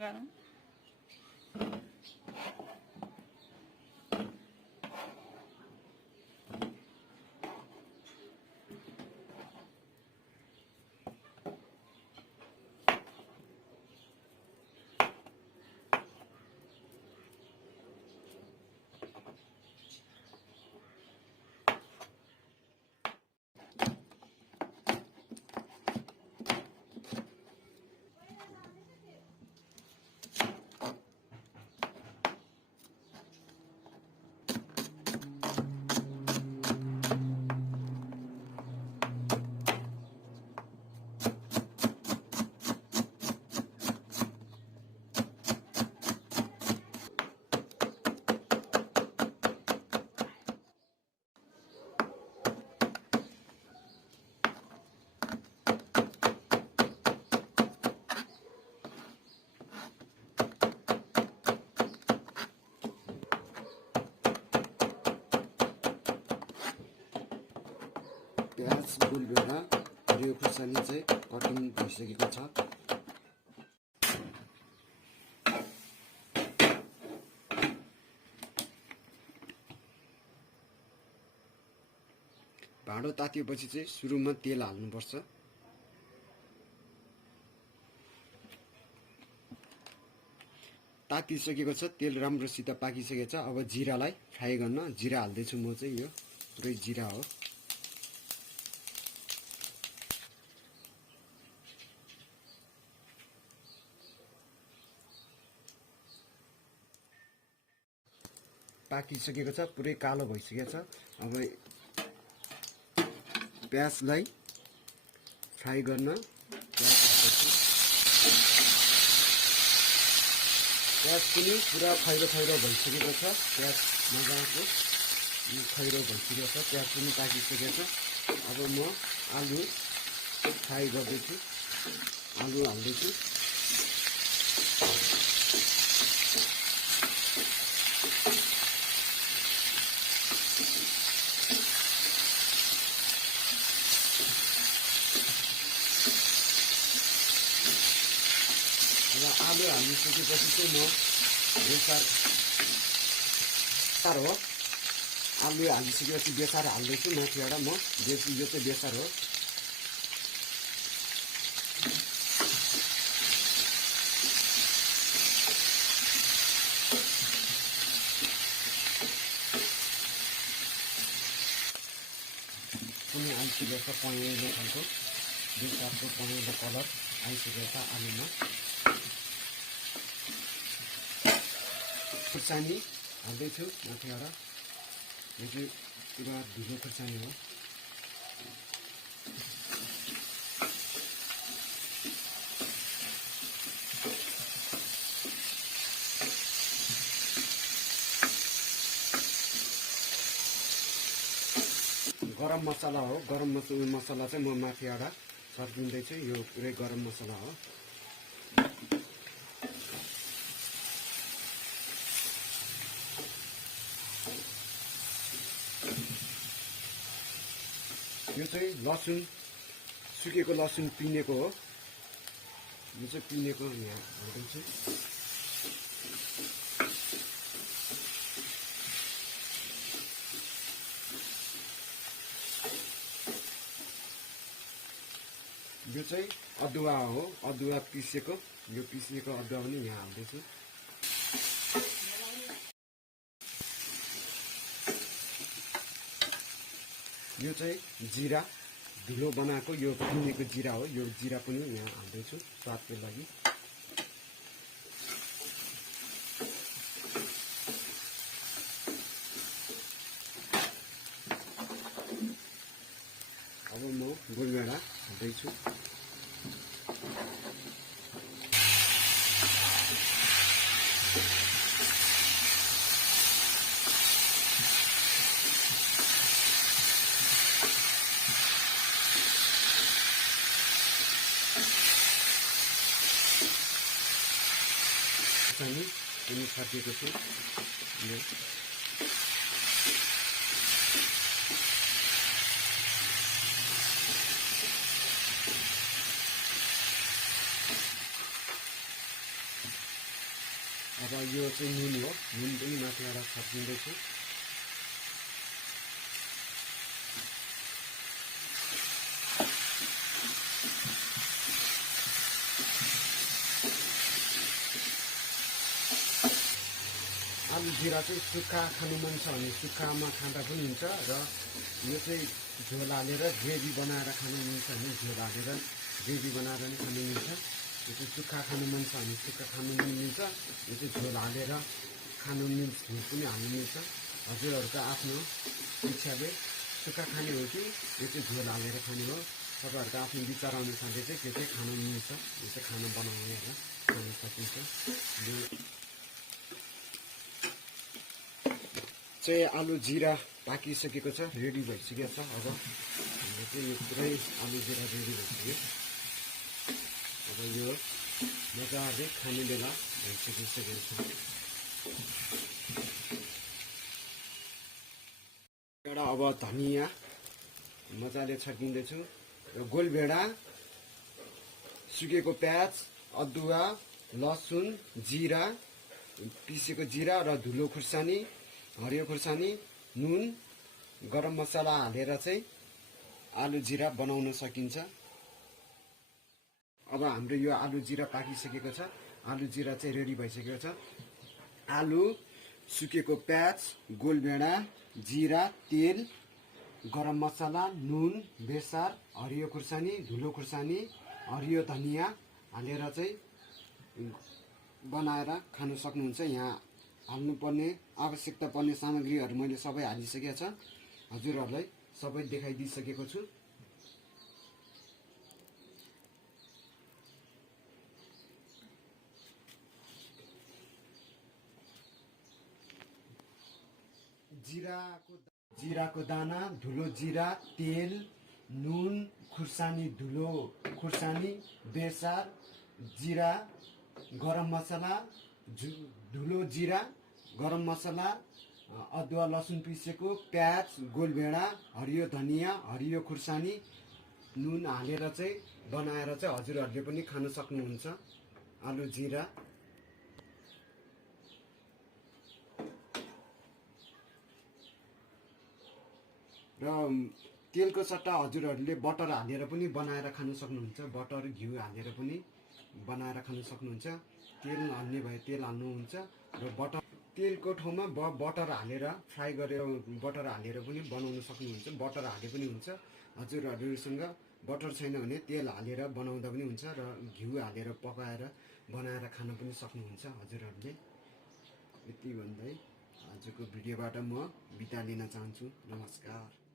Ganun. प्याज गुलबेडा हरियो खुर्सानी चाहिँ कटिङ भइसकेको छ। भाँडो तातिएपछि चाहिँ सुरुमा तेल हाल्नुपर्छ। तातिसकेको छ, तेल राम्रोसित पाकिसकेको छ। अब जिरालाई फ्राई गर्न जिरा हाल्दैछु म चाहिँ। यो पुरै जिरा हो। पाकिसकेको छ, पुरै कालो भइसकेको छ। अब प्याजलाई फ्राई गर्न प्याज पनि पुरा खैरो खैरो भइसकेको छ। प्याज मजाको खैरो भइसकेको छ, प्याज पनि पाकिसकेको छ। अब म आलु फ्राई गर्दैछु, आलु हाल्दैछु। अब आलु हालिसकेपछि चाहिँ म बेसार हो, आलु हालिसकेपछि बेसार हाल्दैछु माथिबाट। म यो चाहिँ बेसार हो। कुनै आइसकेको छ पहेँलो खालको, बेसारको पहेँलो कलर आइसकेको छ आलुमा। खुर्सानी हाल्दैछु माथिबाट। यो चाहिँ पुरा ढिलो खुर्सानी हो। गरम मसला हो, गरम मसला चाहिँ म माथिबाट सर्किँदैछु। यो पुरै गरम मसला हो। यो चाहिँ लसुन, सुकेको लसुन पिनेको हो। यो चाहिँ पिनेको यहाँ हाल्दैछु। यो चाहिँ अदुवा हो, अदुवा पिसेको। यो पिसेको अदुवा पनि यहाँ हाल्दैछु। यो चाहिँ जिरा धुलो बनाएको, यो पिनेको जिरा हो। यो जिरा पनि यहाँ हाल्दैछु स्वादको लागि। अब म गुलबेडा हाल्दैछु। खुर्सानी पनि काटेको छु। अब यो चाहिँ नुन हो, नुन पनि माथिबाट छर्किँदैछु। आलु जिरा चाहिँ सुक्खा खानु मन छ भने सुक्खामा खाँदा पनि हुन्छ र यो चाहिँ झोल हालेर ग्रेभी बनाएर खानु मिल्छ भने झोल हालेर ग्रेभी बनाएर पनि खानु मिल्छ। यो चाहिँ सुक्खा खानु मन छ भने सुक्खा खानु पनि मिल्छ, यो चाहिँ झोल हालेर खानु मिल्छ, झोल पनि हाल्नु मिल्छ। हजुरहरूको आफ्नो इच्छाले सुक्खा खाने हो कि यो चाहिँ झोल हालेर खाने हो, तपाईँहरूको आफ्नो विचार अनुसारले चाहिँ त्यो चाहिँ खानु मिल्छ। यो चाहिँ खाना बनाउनेर खान सकिन्छ। यो चाहिँ आलु जिरा पाकिसकेको छ, रेडी भइसकेको छ। अब हाम्रो चाहिँ यो पुरै आलु जिरा रेडी भइसक्यो। अब यो मजाले खाने बेला भइसकिसकेको छ। एउटा अब धनियाँ मजाले छर्किँदैछु र गोलभेडा, सुकेको प्याज, अदुवा, लसुन, जिरा, पिसेको जिरा र धुलो खुर्सानी, हरियो खुर्सानी, नुन, गरम मसला हालेर चाहिँ आलु जिरा बनाउन सकिन्छ। अब हाम्रो यो आलु जिरा पाकिसकेको छ, आलु जिरा चाहिँ रेडी भइसकेको छ। आलु, सुकेको प्याज, गोलभेडा, जिरा, तेल, गरम मसला, नुन, बेसार, हरियो खुर्सानी, धुलो खुर्सानी, हरियो धनियाँ हालेर चाहिँ बनाएर खान सक्नुहुन्छ। यहाँ हाल्नुपर्ने आवश्यकता पर्ने सामग्रीहरू मैले सबै हालिसकेको छ, हजुरहरूलाई सबै देखाइदिइसकेको छु। जिराको दाना, धुलो जिरा, तेल, नुन, खुर्सानी, धुलो खुर्सानी, बेसार, जिरा, गरम मसला, धुलो जिरा, गरम मसला, अदुवा लसुन पिसेको, प्याज, गोलभेडा, हरियो धनियाँ, हरियो खुर्सानी, नुन हालेर चाहिँ बनाएर चाहिँ हजुरहरूले पनि खान सक्नुहुन्छ आलु जिरा। र तेलको सट्टा हजुरहरूले बटर हालेर पनि बनाएर खान सक्नुहुन्छ, बटर घिउ हालेर पनि बनाएर खान सक्नुहुन्छ। तेल हाल्ने भए तेल हाल्नुहुन्छ र बटर, तेलको ठाउँमा बटर हालेर फ्राई गरेर बटर हालेर पनि बनाउन सक्नुहुन्छ, बटर हाले पनि हुन्छ। हजुरहरूसँग बटर छैन भने तेल हालेर बनाउँदा पनि हुन्छ र घिउ हालेर पकाएर बनाएर खान पनि सक्नुहुन्छ हजुरहरूले। यति भन्दै आजको भिडियोबाट म बिदा लिन चाहन्छु। नमस्कार।